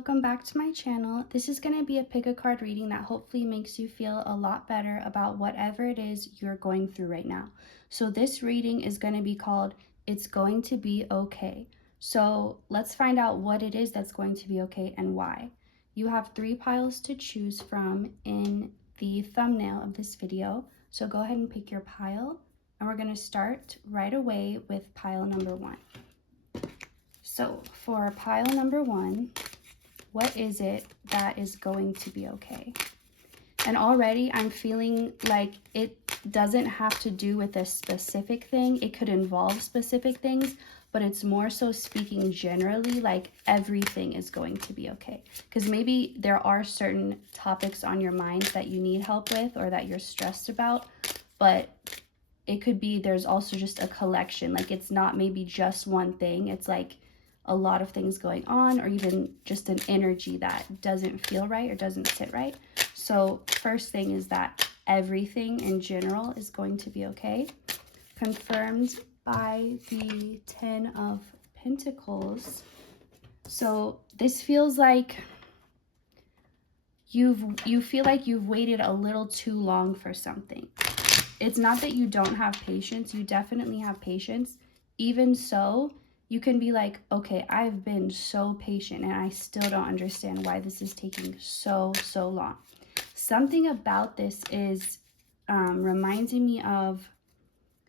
welcome back to my channel. This is going to be a pick a card reading that hopefully makes you feel a lot better about whatever it is you're going through right now. So this reading is going to be called It's Going to Be Okay. So let's find out what it is that's going to be okay and why. You have 3 piles to choose from in the thumbnail of this video. So go ahead and pick your pile, and we're going to start right away with pile number 1. So for pile number 1, what is it that is going to be okay? And already I'm feeling like it doesn't have to do with a specific thing. It could involve specific things, but it's more so speaking generally, like everything is going to be okay. Because maybe there are certain topics on your mind that you need help with or that you're stressed about, but it could be there's also just a collection. Like it's not maybe just one thing. It's like a lot of things going on, or even just an energy that doesn't feel right or doesn't sit right. So first thing is that everything in general is going to be okay. Confirmed by the 10 of Pentacles. So this feels like you feel like you've waited a little too long for something. It's not that you don't have patience. You definitely have patience. Even so, you can be like, okay, I've been so patient and I still don't understand why this is taking so long. Something about this is reminding me of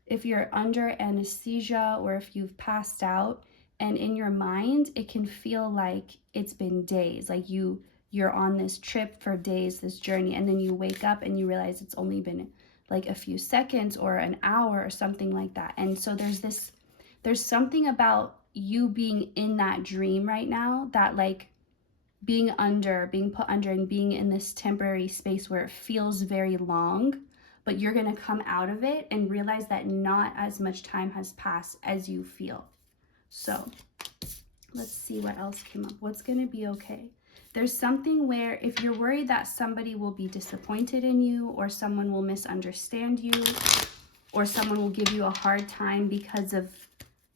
if you're under anesthesia or if you've passed out, and in your mind, it can feel like it's been days, like you're on this trip for days, this journey, and then you wake up and you realize it's only been like a few seconds or an hour or something like that. And so there's something about you being in that dream right now, that like being put under and being in this temporary space where it feels very long, but you're going to come out of it and realize that not as much time has passed as you feel. So let's see what else came up. What's going to be okay? There's something where if you're worried that somebody will be disappointed in you, or someone will misunderstand you, or someone will give you a hard time because of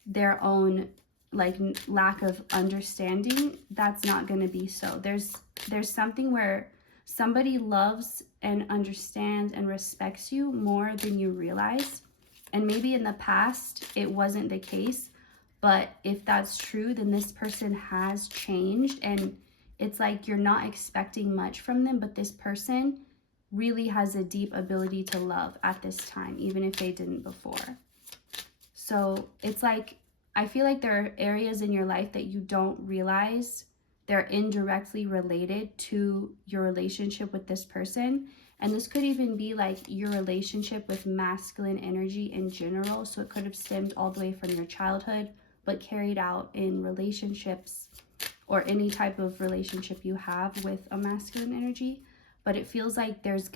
their own like lack of understanding, that's not going to be so. There's something where somebody loves and understands and respects you more than you realize. And maybe in the past it wasn't the case, but if that's true, then this person has changed, and it's like you're not expecting much from them, but this person really has a deep ability to love at this time, even if they didn't before. So it's like, I feel like there are areas in your life that you don't realize they're indirectly related to your relationship with this person. And this could even be like your relationship with masculine energy in general. So it could have stemmed all the way from your childhood, but carried out in relationships or any type of relationship you have with a masculine energy. But it feels like there's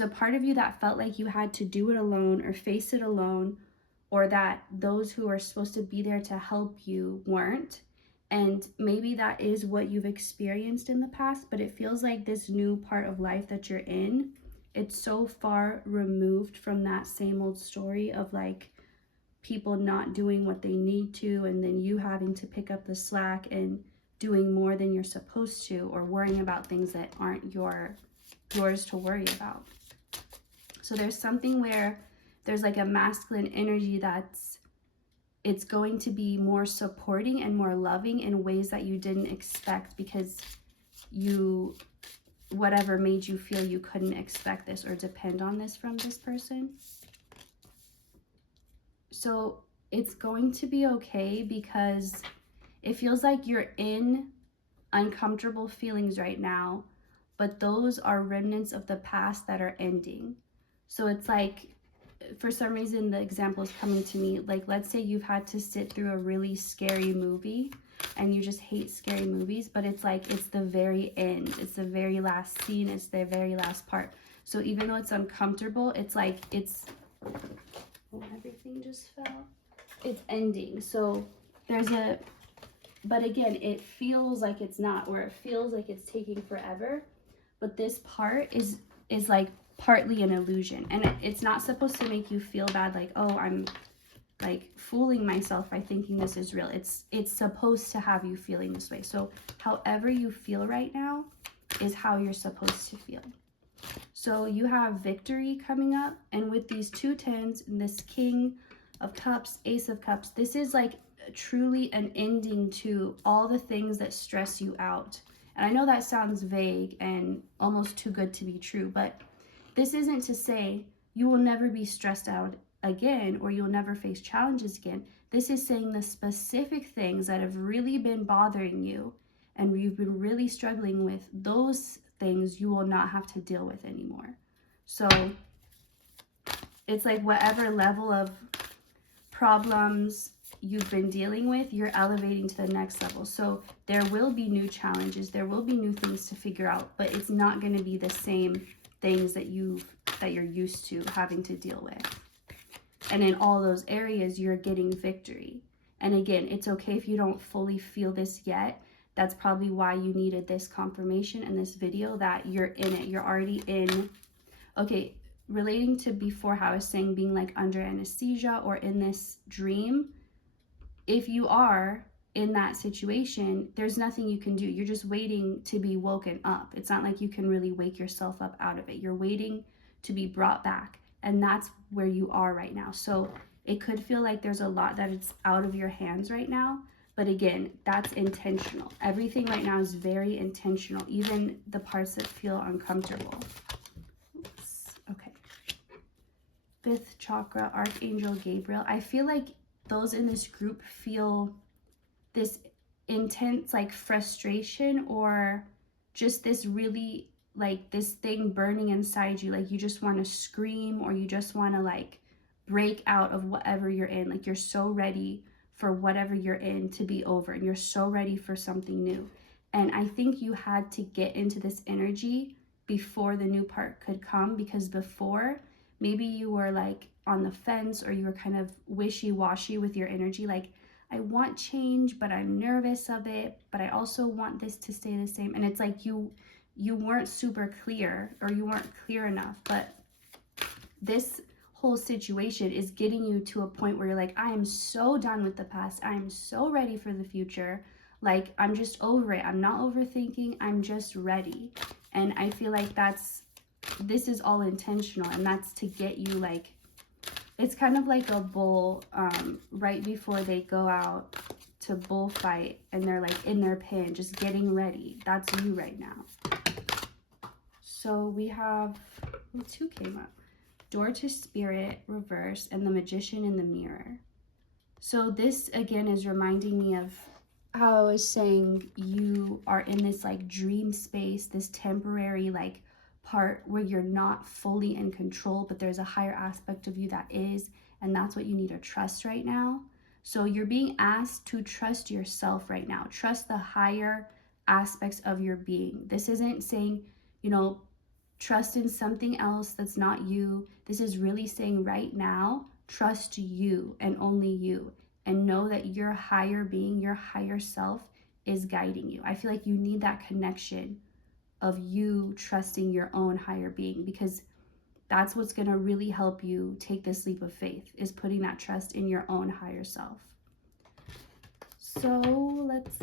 a part of you that felt like you had to do it alone or face it alone, or that those who are supposed to be there to help you weren't. And maybe that is what you've experienced in the past, but it feels like this new part of life that you're in, it's so far removed from that same old story of like people not doing what they need to, and then you having to pick up the slack and doing more than you're supposed to, or worrying about things that aren't yours to worry about. So there's something where there's like a masculine energy it's going to be more supporting and more loving in ways that you didn't expect, because whatever made you feel you couldn't expect this or depend on this from this person. So it's going to be okay, because it feels like you're in uncomfortable feelings right now, but those are remnants of the past that are ending. So it's like, for some reason, the example is coming to me, like let's say you've had to sit through a really scary movie and you just hate scary movies, but it's like it's the very end, it's the very last scene, it's the very last part. So even though it's uncomfortable, it's like everything just fell, it's ending. So but again, it feels like it's not, or it feels like it's taking forever, but this part is like partly an illusion, and it's not supposed to make you feel bad, like, oh, like fooling myself by thinking this is real. It's supposed to have you feeling this way. So however you feel right now is how you're supposed to feel. So you have victory coming up, and with these 2 tens and this King of Cups, Ace of Cups, this is like truly an ending to all the things that stress you out. And I know that sounds vague and almost too good to be true, but this isn't to say you will never be stressed out again or you'll never face challenges again. This is saying the specific things that have really been bothering you and you've been really struggling with, those things you will not have to deal with anymore. So it's like whatever level of problems you've been dealing with, you're elevating to the next level. So there will be new challenges, there will be new things to figure out, but it's not going to be the same things that you're used to having to deal with. And in all those areas, you're getting victory. And again, it's okay if you don't fully feel this yet. That's probably why you needed this confirmation in this video, that you're in it. You're already in. Okay, relating to before how I was saying being like under anesthesia or in this dream, if you are in that situation, there's nothing you can do. You're just waiting to be woken up. It's not like you can really wake yourself up out of it. You're waiting to be brought back. And that's where you are right now. So it could feel like there's a lot that it's out of your hands right now. But again, that's intentional. Everything right now is very intentional, even the parts that feel uncomfortable. Oops. Okay. 5th chakra, Archangel Gabriel. I feel like those in this group feel this intense like frustration, or just this really like this thing burning inside you. Like you just want to scream, or you just want to like break out of whatever you're in. Like you're so ready for whatever you're in to be over, and you're so ready for something new. And I think you had to get into this energy before the new part could come, because before maybe you were like on the fence, or you were kind of wishy-washy with your energy, like I want change but I'm nervous of it, but I also want this to stay the same. And it's like you weren't super clear, or you weren't clear enough. But this whole situation is getting you to a point where you're like, I am so done with the past, I am so ready for the future. Like I'm just over it. I'm not overthinking, I'm just ready. And I feel like this is all intentional, and that's to get you like, it's kind of like a bull right before they go out to bullfight, and they're like in their pen just getting ready. That's you right now. So we have 2 came up. Door to Spirit reverse, and the Magician in the Mirror. So this again is reminding me of how I was saying you are in this like dream space, this temporary like part where you're not fully in control, but there's a higher aspect of you that is, and that's what you need to trust right now. So you're being asked to trust yourself right now. Trust the higher aspects of your being. This isn't saying, trust in something else that's not you. This is really saying right now, trust you and only you, and know that your higher being, your higher self is guiding you. I feel like you need that connection of you trusting your own higher being, because that's what's going to really help you take this leap of faith, is putting that trust in your own higher self. So let's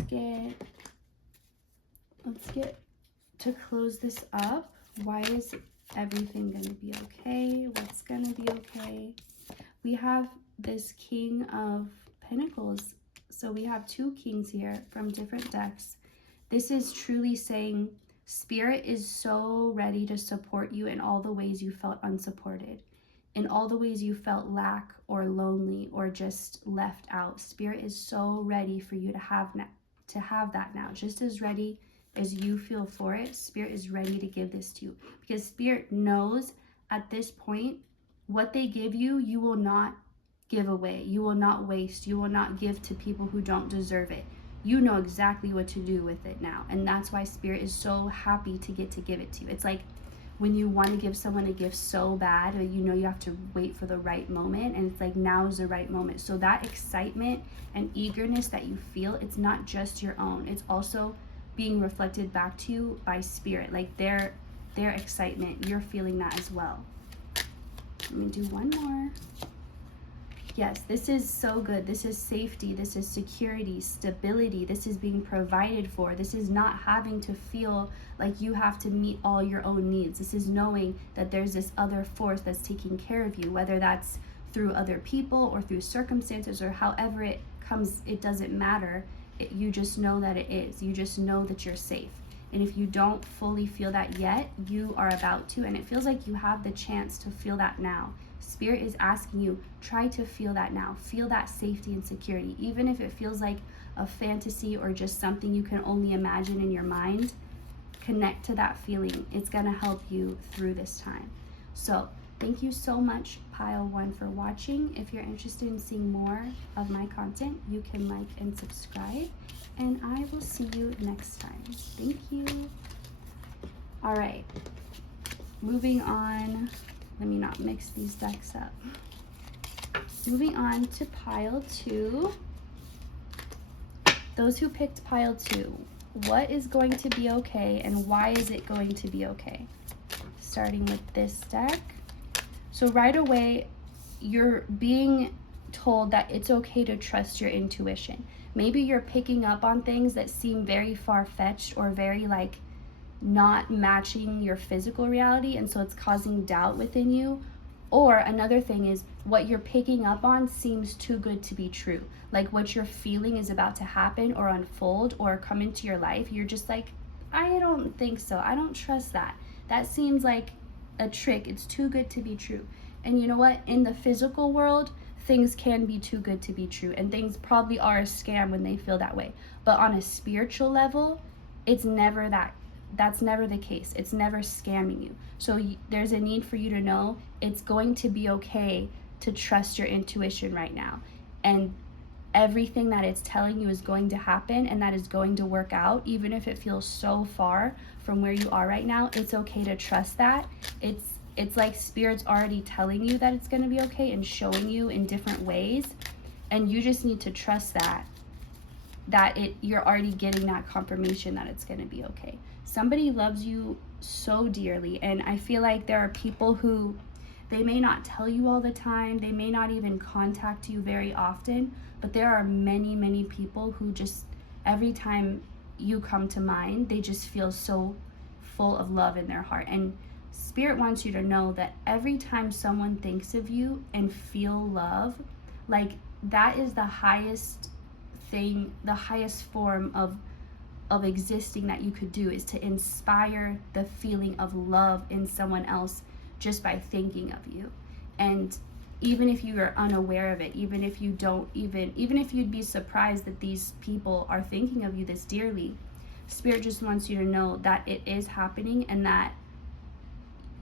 get to close this up. Why is everything going to be okay? What's going to be okay? We have this King of Pentacles. So we have 2 kings here from different decks. This is truly saying Spirit is so ready to support you in all the ways you felt unsupported, in all the ways you felt lack or lonely or just left out. Spirit is so ready for you to have that now. Just as ready as you feel for it, Spirit is ready to give this to you, because Spirit knows at this point what they give you, you will not give away, you will not waste, you will not give to people who don't deserve it. You know exactly what to do with it now, and that's why Spirit is so happy to get to give it to you. It's like when you want to give someone a gift so bad, but you have to wait for the right moment, and it's like now is the right moment. So that excitement and eagerness that you feel, it's not just your own, it's also being reflected back to you by Spirit. Like their excitement, you're feeling that as well. Let me do one more. Yes, this is so good. This is safety. This is security, stability. This is being provided for. This is not having to feel like you have to meet all your own needs. This is knowing that there's this other force that's taking care of you, whether that's through other people or through circumstances or however it comes, it doesn't matter. You just know that it is. You just know that you're safe. And if you don't fully feel that yet, you are about to. And it feels like you have the chance to feel that now. Spirit is asking you, try to feel that now. Feel that safety and security. Even if it feels like a fantasy or just something you can only imagine in your mind, connect to that feeling. It's going to help you through this time. So thank you so much, Pile 1, for watching. If you're interested in seeing more of my content, you can like and subscribe. And I will see you next time. Thank you. All right. Moving on. Let me not mix these decks up. Moving on to pile 2. Those who picked pile 2, what is going to be okay and why is it going to be okay? Starting with this deck. So right away, you're being told that it's okay to trust your intuition. Maybe you're picking up on things that seem very far-fetched or very like not matching your physical reality, and so it's causing doubt within you. Or another thing is what you're picking up on seems too good to be true. Like what you're feeling is about to happen or unfold or come into your life. You're just like, I don't think so. I don't trust that. That seems like a trick. It's too good to be true. And you know what? In the physical world, things can be too good to be true, and things probably are a scam when they feel that way. But on a spiritual level, it's never that. That's never the case. It's never scamming you. So there's a need for you to know it's going to be okay to trust your intuition right now. And everything that it's telling you is going to happen and that is going to work out, even if it feels so far from where you are right now. It's okay to trust that. It's like Spirit's already telling you that it's going to be okay and showing you in different ways. And you just need to trust that you're already getting that confirmation that it's going to be okay. Somebody loves you so dearly, and I feel like there are people who, they may not tell you all the time, they may not even contact you very often, but there are many, many people who just, every time you come to mind, they just feel so full of love in their heart. And Spirit wants you to know that every time someone thinks of you and feel love, like that is the highest thing, the highest form of existing that you could do, is to inspire the feeling of love in someone else just by thinking of you. And even if you are unaware of it, even if you don't even if you'd be surprised that these people are thinking of you this dearly, Spirit just wants you to know that it is happening, and that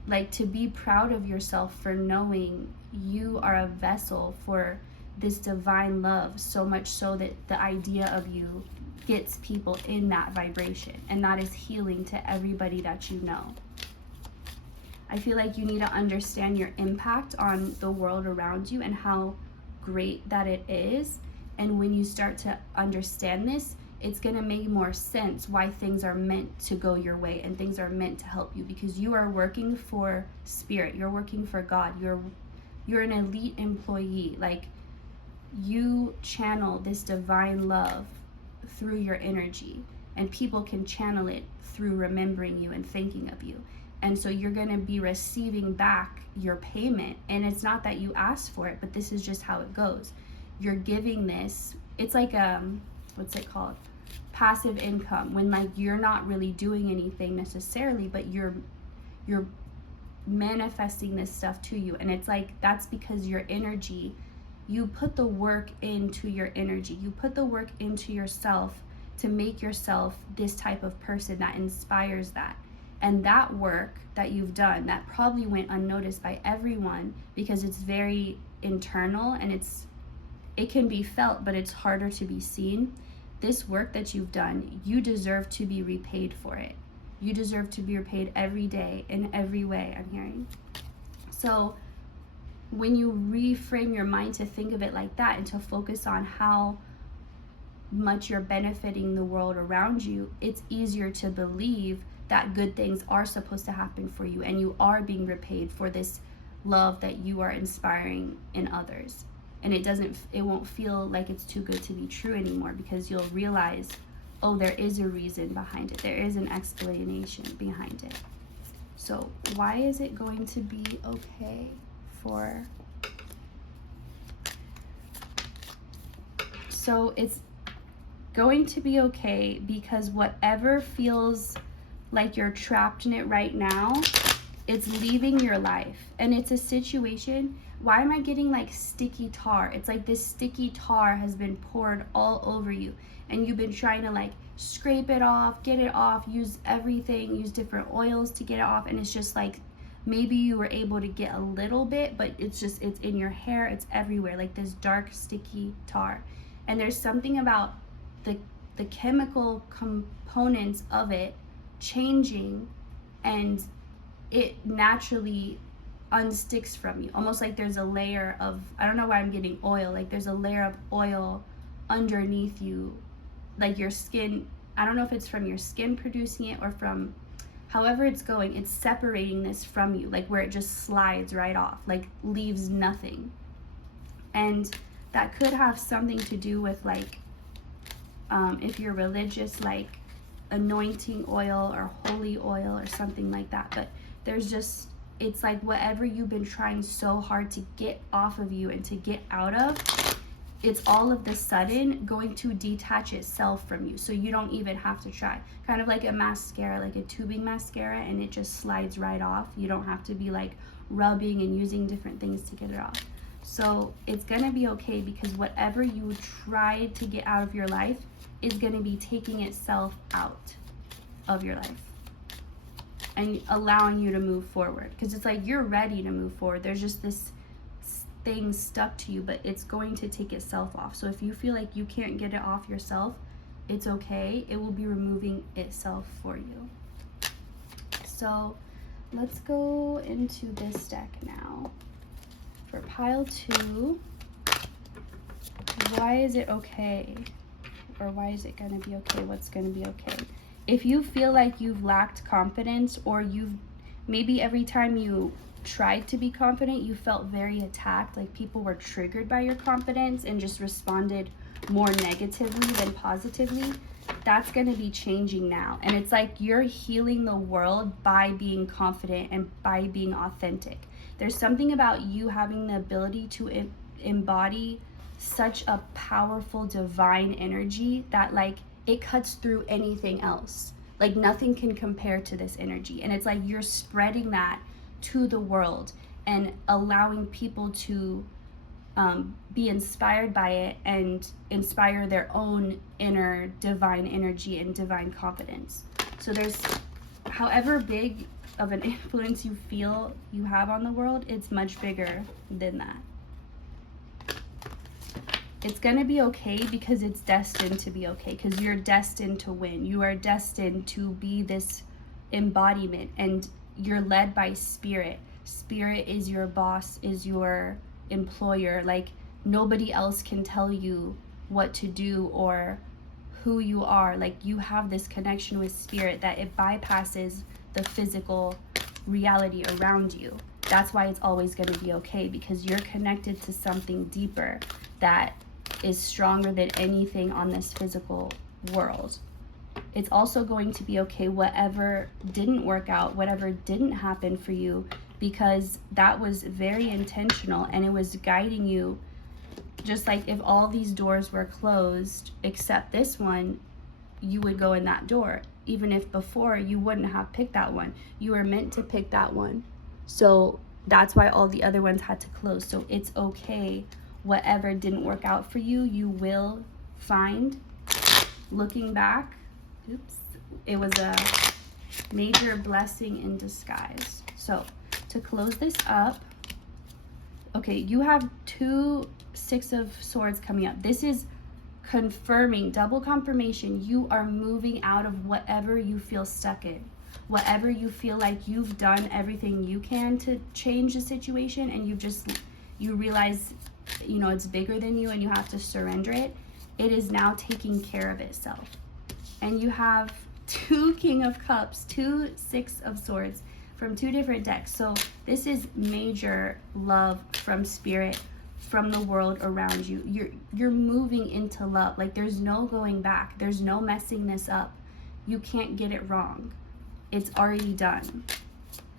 like to be proud of yourself for knowing you are a vessel for this divine love, so much so that the idea of you gets people in that vibration, and that is healing to everybody that you know. I feel like you need to understand your impact on the world around you and how great that it is. And when you start to understand this, it's going to make more sense why things are meant to go your way and things are meant to help you, because you are working for Spirit, you're working for God, you're an elite employee. Like, you channel this divine love through your energy, and people can channel it through remembering you and thinking of you. And so you're going to be receiving back your payment, and it's not that you asked for it, but this is just how it goes. You're giving this, it's like what's it called, passive income, when like you're not really doing anything necessarily, but you're manifesting this stuff to you. And it's like, that's because your energy, you put the work into your energy, you put the work into yourself to make yourself this type of person that inspires that. And that work that you've done, that probably went unnoticed by everyone because it's very internal and it can be felt, but it's harder to be seen. This work that you've done, you deserve to be repaid for it. You deserve to be repaid every day in every way, I'm hearing. So when you reframe your mind to think of it like that and to focus on how much you're benefiting the world around you, it's easier to believe that good things are supposed to happen for you, and you are being repaid for this love that you are inspiring in others. and it won't feel like it's too good to be true anymore, because you'll realize, oh, there is a reason behind it. There is an explanation behind it. So why is it going to be okay for... So it's going to be okay because whatever feels like you're trapped in it right now, it's leaving your life. And it's a situation... Why am I getting like sticky tar? It's like this sticky tar has been poured all over you, and you've been trying to like scrape it off, get it off, use everything, use different oils to get it off, and it's just like, maybe you were able to get a little bit, but it's in your hair, it's everywhere, like this dark sticky tar. And there's something about the chemical components of it changing, and it naturally unsticks from you, almost like there's a layer of, I don't know why I'm getting oil, like there's a layer of oil underneath you, like your skin. I don't know if it's from your skin producing it or from however it's going, it's separating this from you, like where it just slides right off, like leaves nothing. And that could have something to do with like, if you're religious, like anointing oil or holy oil or something like that. But there's just, it's like whatever you've been trying so hard to get off of you and to get out of, it's all of the sudden going to detach itself from you, so you don't even have to try. Kind of like a mascara, like a tubing mascara, and it just slides right off. You don't have to be like rubbing and using different things to get it off. So it's gonna be okay, because whatever you tried to get out of your life is gonna be taking itself out of your life and allowing you to move forward, because it's like you're ready to move forward. There's just this thing stuck to you, but it's going to take itself off. So if you feel like you can't get it off yourself, it's okay. It will be removing itself for you. So let's go into this deck now. For pile 2, why is it okay? Or why is it going to be okay? What's going to be okay? If you feel like you've lacked confidence, or maybe every time you tried to be confident, you felt very attacked, like people were triggered by your confidence and just responded more negatively than positively, that's going to be changing now. And it's like you're healing the world by being confident and by being authentic. There's something about you having the ability to embody such a powerful divine energy that like it cuts through anything else. Like nothing can compare to this energy. And it's like you're spreading that to the world and allowing people to be inspired by it and inspire their own inner divine energy and divine confidence. So there's, however big of an influence you feel you have on the world, it's much bigger than that. It's gonna be okay because it's destined to be okay, because you're destined to win. You are destined to be this embodiment, and you're led by spirit. Spirit is your boss, is your employer. Like nobody else can tell you what to do or who you are. Like you have this connection with spirit that it bypasses the physical reality around you. That's why it's always going to be okay, because you're connected to something deeper that is stronger than anything on this physical world. It's also going to be okay whatever didn't work out, whatever didn't happen for you, because that was very intentional and it was guiding you. Just like if all these doors were closed except this one, you would go in that door. Even if before you wouldn't have picked that one, you were meant to pick that one. So that's why all the other ones had to close. So it's okay. Whatever didn't work out for you, you will find, looking back, oops, it was a major blessing in disguise. So to close this up, okay, you have 2 Six of Swords coming up. This is confirming, double confirmation. You are moving out of whatever you feel stuck in. Whatever you feel like you've done everything you can to change the situation, and you realize, you know, it's bigger than you and you have to surrender it. It is now taking care of itself. And you have 2 King of Cups, 2 Six of Swords from 2 different decks. So this is major love from spirit from the world around you. You're moving into love. Like, there's no going back. There's no messing this up. You can't get it wrong. It's already done.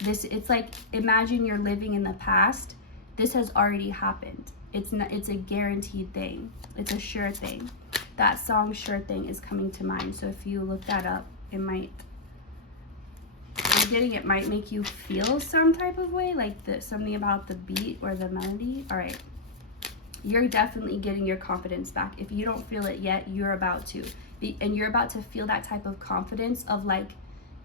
It's like, imagine you're living in the past. This has already happened. It's a guaranteed thing. It's a sure thing. That song Sure Thing is coming to mind. So if you look that up, it might make you feel some type of way, like something about the beat or the melody. All right. You're definitely getting your confidence back. If you don't feel it yet, you're about to. And you're about to feel that type of confidence of like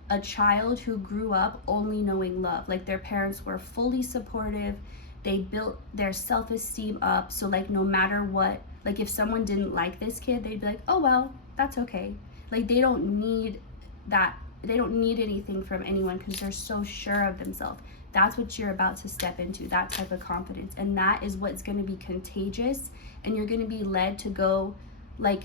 a child who grew up only knowing love. Like, their parents were fully supportive. They built their self-esteem up. So like, no matter what, like if someone didn't like this kid, they'd be like, oh, well, that's okay. Like, they don't need that. They don't need anything from anyone because they're so sure of themselves. That's what you're about to step into, that type of confidence. And that is what's going to be contagious. And you're going to be led to go, like,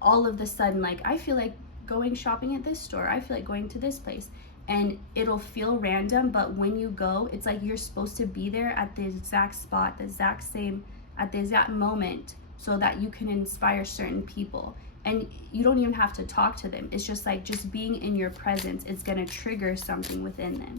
all of the sudden, like, I feel like going shopping at this store. I feel like going to this place. And it'll feel random, but when you go, it's like you're supposed to be there at the exact spot, at the exact moment, so that you can inspire certain people. And you don't even have to talk to them. It's just like, just being in your presence is going to trigger something within them.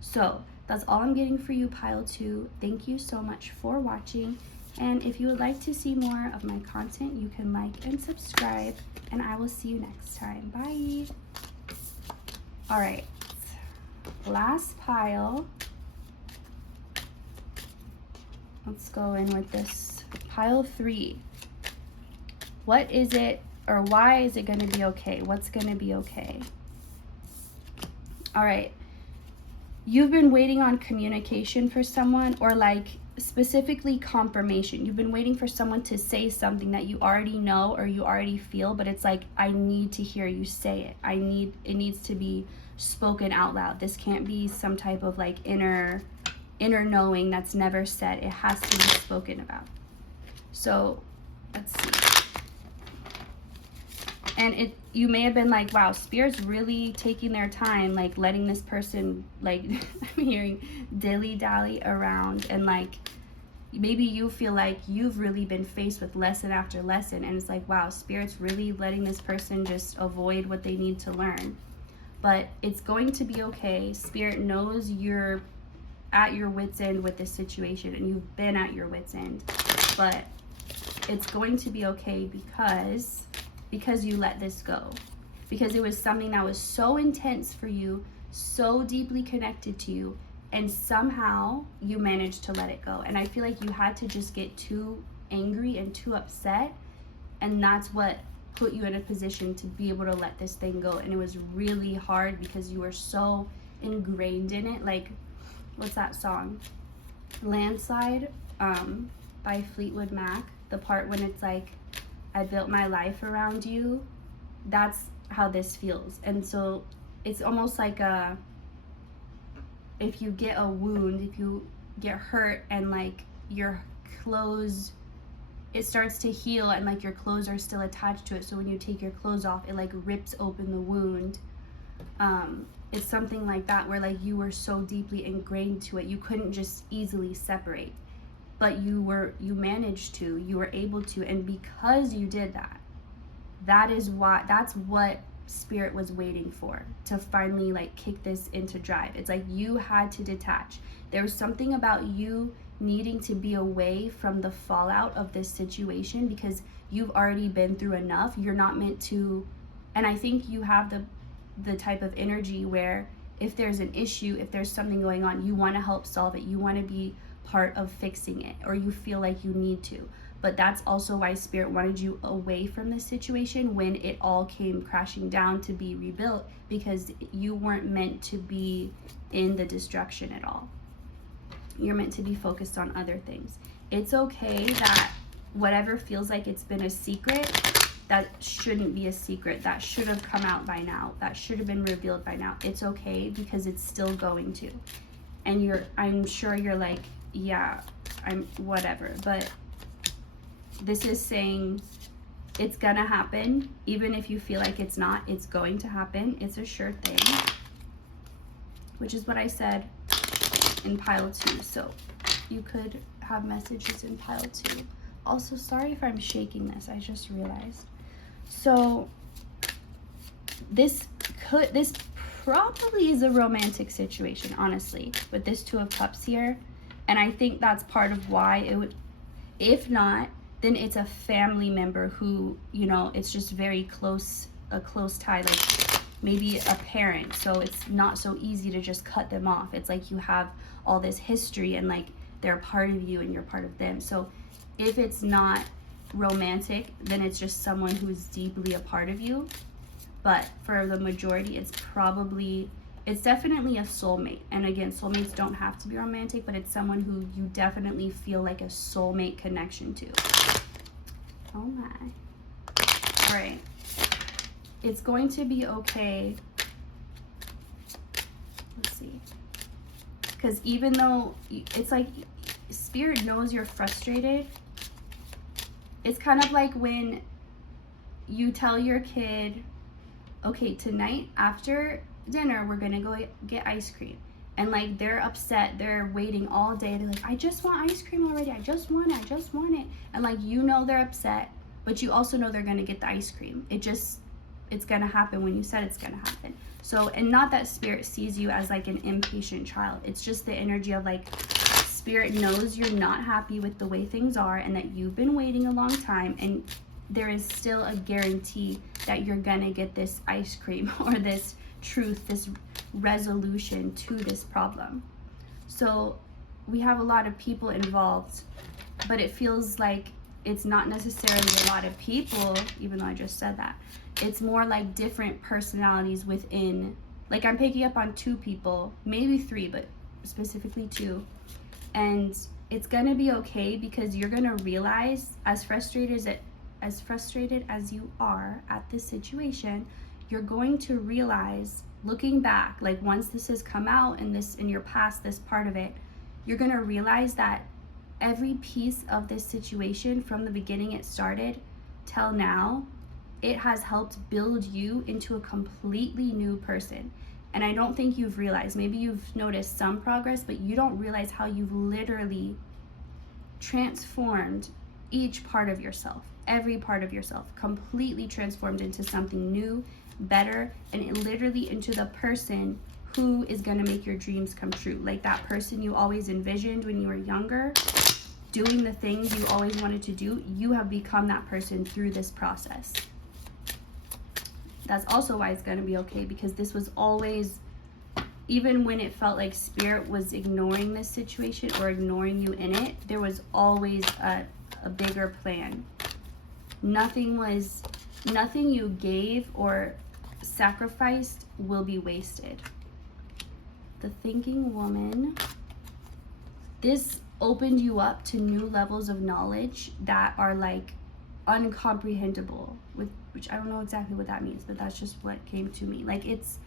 So that's all I'm getting for you, pile 2. Thank you so much for watching. And if you would like to see more of my content, you can like and subscribe. And I will see you next time. Bye. All right. Last pile. Let's go in with this. Pile 3. What is it, or why is it going to be okay? What's going to be okay? All right. You've been waiting on communication for someone, or like specifically confirmation. You've been waiting for someone to say something that you already know or you already feel, but it's like, I need to hear you say it. It needs to be spoken out loud. This can't be some type of like inner knowing that's never said. It has to be spoken about. So let's see. And you may have been like, wow, Spirit's really taking their time, like letting this person, like, I'm hearing dilly-dally around, and like, maybe you feel like you've really been faced with lesson after lesson, and it's like, wow, Spirit's really letting this person just avoid what they need to learn. But it's going to be okay. Spirit knows you're at your wit's end with this situation, and you've been at your wit's end, but it's going to be okay because you let this go, because it was something that was so intense for you, so deeply connected to you, and somehow you managed to let it go. And I feel like you had to just get too angry and too upset, and that's what put you in a position to be able to let this thing go. And it was really hard because you were so ingrained in it. Like, what's that song, Landslide, by Fleetwood Mac, the part when it's like, I built my life around you. That's how this feels. And so it's almost like if you get a wound, if you get hurt and like your clothes, it starts to heal and like your clothes are still attached to it. So when you take your clothes off, it like rips open the wound. It's something like that, where like you were so deeply ingrained to it, you couldn't just easily separate. But you managed to, you were able to, and because you did that, that's what Spirit was waiting for, to finally like kick this into drive. It's like you had to detach. There was something about you needing to be away from the fallout of this situation, because you've already been through enough. You're not meant to, and I think you have the type of energy where if there's an issue, if there's something going on, you want to help solve it. You want to be part of fixing it, or you feel like you need to. But that's also why Spirit wanted you away from this situation when it all came crashing down to be rebuilt, because you weren't meant to be in the destruction at all. You're meant to be focused on other things. It's okay that whatever feels like it's been a secret, that shouldn't be a secret. That should have come out by now. That should have been revealed by now. It's okay, because it's still going to. And I'm sure you're like, yeah, I'm whatever, but this is saying it's gonna happen. Even if you feel like it's not, it's going to happen. It's a sure thing, which is what I said in pile 2. So you could have messages in pile 2. Also, sorry if I'm shaking this. I just realized. So this probably is a romantic situation, honestly, with this 2 of Cups here. And I think that's part of why it would, if not, then it's a family member who, you know, it's just very close, a close tie, like maybe a parent. So it's not so easy to just cut them off. It's like you have all this history and like they're part of you and you're part of them. So if it's not romantic, then it's just someone who's deeply a part of you. But for the majority, it's definitely a soulmate. And again, soulmates don't have to be romantic, but it's someone who you definitely feel like a soulmate connection to. Oh my. All right. It's going to be okay. Let's see. Because even though it's like Spirit knows you're frustrated, it's kind of like when you tell your kid, okay, tonight after dinner, we're gonna go get ice cream. And like they're upset, they're waiting all day. They're like, I just want ice cream already. I just want it. And like, you know, they're upset, but you also know they're gonna get the ice cream. It's gonna happen when you said it's gonna happen. So, and not that Spirit sees you as like an impatient child. It's just the energy of like, Spirit knows you're not happy with the way things are and that you've been waiting a long time, and there is still a guarantee that you're gonna get this ice cream or this truth, this resolution to this problem. So we have a lot of people involved, but it feels like it's not necessarily a lot of people, even though I just said that. It's more like different personalities within, like I'm picking up on 2 people, maybe 3, but specifically 2. And it's gonna be okay, because you're gonna realize, as frustrated as you are at this situation, you're going to realize, looking back, like once this has come out and this in your past, this part of it, you're going to realize that every piece of this situation, from the beginning it started till now, it has helped build you into a completely new person. And I don't think you've realized, maybe you've noticed some progress, but you don't realize how you've literally transformed each part of yourself, every part of yourself, completely transformed into something new, better, and literally into the person who is going to make your dreams come true. Like that person you always envisioned when you were younger, doing the things you always wanted to do, you have become that person through this process. That's also why it's going to be okay, because this was always, even when it felt like Spirit was ignoring this situation or ignoring you in it, there was always a bigger plan. Nothing you gave or sacrificed will be wasted. The Thinking Woman. This opened you up to new levels of knowledge that are like uncomprehendable, which I don't know exactly what that means, but that's just what came to me. Like it's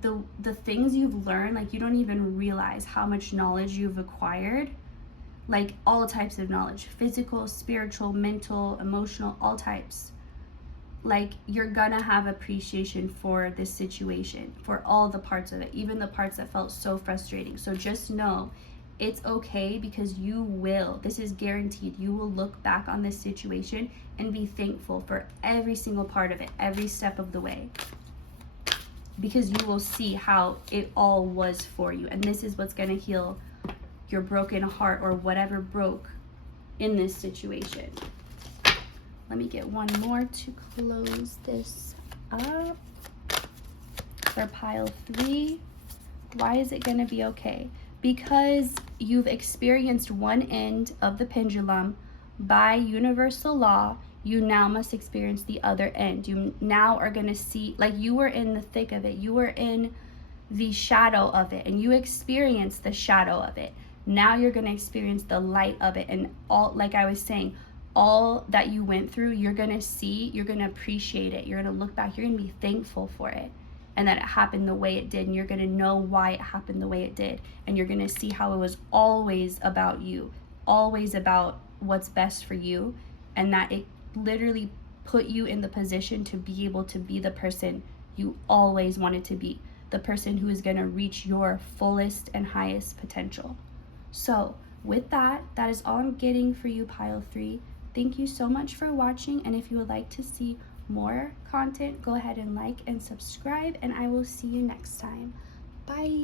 the things you've learned, like you don't even realize how much knowledge you've acquired, like all types of knowledge, physical, spiritual, mental, emotional, all types. Like you're gonna have appreciation for this situation, for all the parts of it, even the parts that felt so frustrating. So just know it's okay, because you will, this is guaranteed, you will look back on this situation and be thankful for every single part of it, every step of the way, because you will see how it all was for you. And this is what's going to heal your broken heart or whatever broke in this situation. Let me get one more to close this up. For pile 3, why is it going to be okay? Because you've experienced one end of the pendulum. By universal law, you now must experience the other end. You now are going to see, like you were in the thick of it. You were in the shadow of it, and you experienced the shadow of it. Now you're going to experience the light of it. And all, like I was saying, all that you went through, you're going to see, you're going to appreciate it. You're going to look back, you're going to be thankful for it, and that it happened the way it did, and you're going to know why it happened the way it did, and you're going to see how it was always about you, always about what's best for you, and that it literally put you in the position to be able to be the person you always wanted to be, the person who is going to reach your fullest and highest potential. So with that, that is all I'm getting for you, pile 3. Thank you so much for watching, and if you would like to see more content, go ahead and like and subscribe, and I will see you next time. Bye.